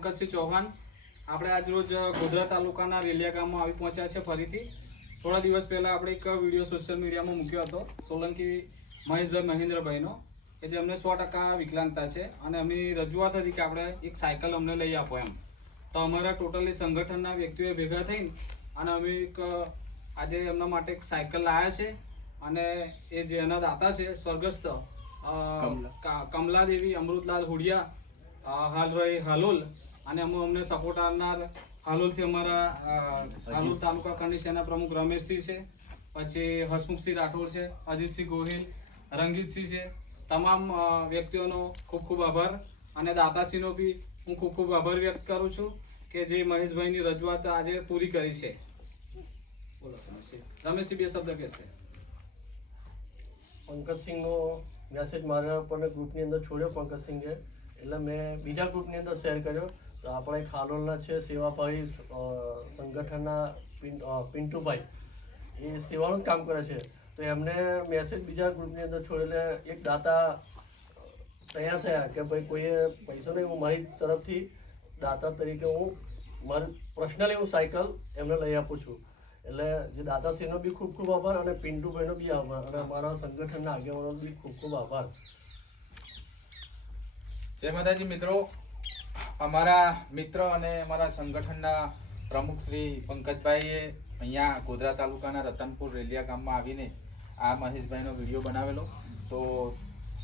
પંકજસિંહ ચૌહાણ આપણે આજ રોજ ગોધરા તાલુકાના રેલિયા ગામમાં આવી પહોંચ્યા છે ફરીથી. થોડા દિવસ પહેલાં આપણે એક વીડિયો સોશિયલ મીડિયામાં મૂક્યો હતો સોલંકી મહેશભાઈ મહેન્દ્રભાઈનો કે જે અમને સો ટકા વિકલાંગતા છે અને એમની રજૂઆત હતી કે આપણે એક સાયકલ અમને લઈ આપો એમ. તો અમારા ટોટલી સંગઠનના વ્યક્તિઓએ ભેગા થઈને અને અમે એક આજે એમના માટે એક સાયકલ લાવ્યા છે અને એ જે એના દાતા છે સ્વર્ગસ્થ કમલાદેવી અમૃતલાલ હુડિયા હાલ રહી હાલોલ અને અમે અમને સપોર્ટ આપનાર હાલોલથી અમારા હાલોલ તાલુકા સેના પ્રમુખ રમેશસિંહ છે, પછી હસમુખસિંહ રાઠોડ છે, અજીતસિંહ ગોહિલ, રંગીતસિંહ છે. તમામ વ્યક્તિઓનો ખૂબ ખૂબ આભાર અને દાતાસિંહનો બી હું ખૂબ ખૂબ આભાર વ્યક્ત કરું છું કે જે મહેશભાઈની રજૂઆત આજે પૂરી કરી છે. બોલો, રમેશસિંહ. બે શબ્દ કહેશે. પંકજસિંહનો મેસેજ મારા પણ ગ્રુપની અંદર છોડ્યો, પંકજસિંહે. એટલે મેં બીજા ગ્રુપની અંદર શેર કર્યો. તો આપણે ખાલોલના છે સેવાભાઈ સંગઠનના પિન્ટુભાઈ. એ સેવાનું કામ કરે છે. તો એમને મેસેજ બીજા ગ્રુપની અંદર છોડેલે, એક દાતા તૈયાર થયા કે ભાઈ કોઈએ પૈસો નહીં, હું મારી તરફથી દાતા તરીકે હું મારી પર્સનલી હું સાયકલ એમને લઈ આપું છું. એટલે જે દાતાશ્રીનો બી ખૂબ ખૂબ આભાર અને પિન્ટુભાઈનો બી આભાર અને અમારા સંગઠનના આગેવાનો બી ખૂબ ખૂબ આભાર. જય માતાજી મિત્રો. અમારા મિત્ર અને અમારા સંગઠનના પ્રમુખ શ્રી પંકજભાઈએ અહીંયા ગોધરા તાલુકાના રતનપુર રેલિયા ગામમાં આવીને આ મહેશભાઈનો વીડિયો બનાવેલો. તો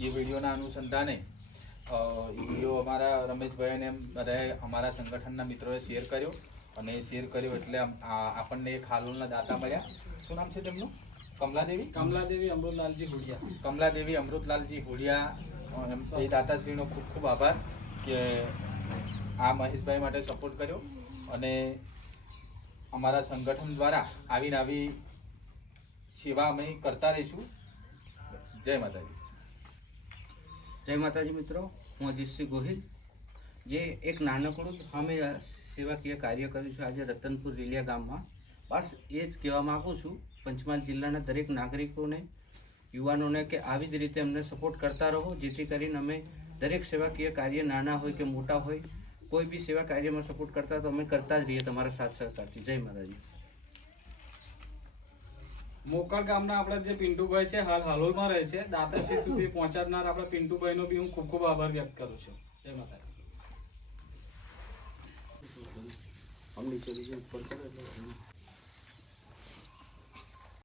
એ વિડીયોના અનુસંધાને એ વીડિયો અમારા રમેશભાઈ અને બધાએ અમારા સંગઠનના મિત્રોએ શેર કર્યો અને શેર કર્યો એટલે આપણને એક હાલોલના દાતા મળ્યા. શું નામ છે તેમનું? કમલાદેવી? કમલાદેવી અમૃતલાલજી હોડિયા કમલાદેવી અમૃતલાલજી હોડિયા એમ એ દાતાશ્રીનો ખૂબ ખૂબ આભાર. કે આ મહેશભાઈ માટે સપોર્ટ કર્યો અને અમારા સંગઠન દ્વારા આવીને આવી સેવા અમે કરતા રહીશું. જય માતાજી. જય માતાજી મિત્રો, હું અજીતસિંહ ગોહિલ. જે એક નાનકડું અમે સેવાકીય કાર્ય કર્યું છે આજે રતનપુર રેલિયા ગામમાં. બસ એ જ કહેવા માગું છું, પંચમહાલ જિલ્લાના દરેક નાગરિકોને, યુવાનોને કે આવી જ રીતે અમને સપોર્ટ કરતા રહો, જેથી કરીને અમે દરેક સેવાકીય કાર્ય નાના હોય કે મોટા હોય કોઈ બી સેવા કાર્યમાં સપોર્ટ કરતા તો અમે કરતા જ રહીએ તમારા સાથ સહકારથી. જય માતાજી. મોકળ ગામના આપણા જે પિન્ટુભાઈ છે હાલ હાલોલમાં રહે છે. દાતાશ્રી સુધી પહોંચાડનાર આપણા પિન્ટુભાઈનો બી હું ખૂબ ખૂબ આભાર વ્યક્ત કરું છું. જય માતાજી. અમને ચડી ઉપર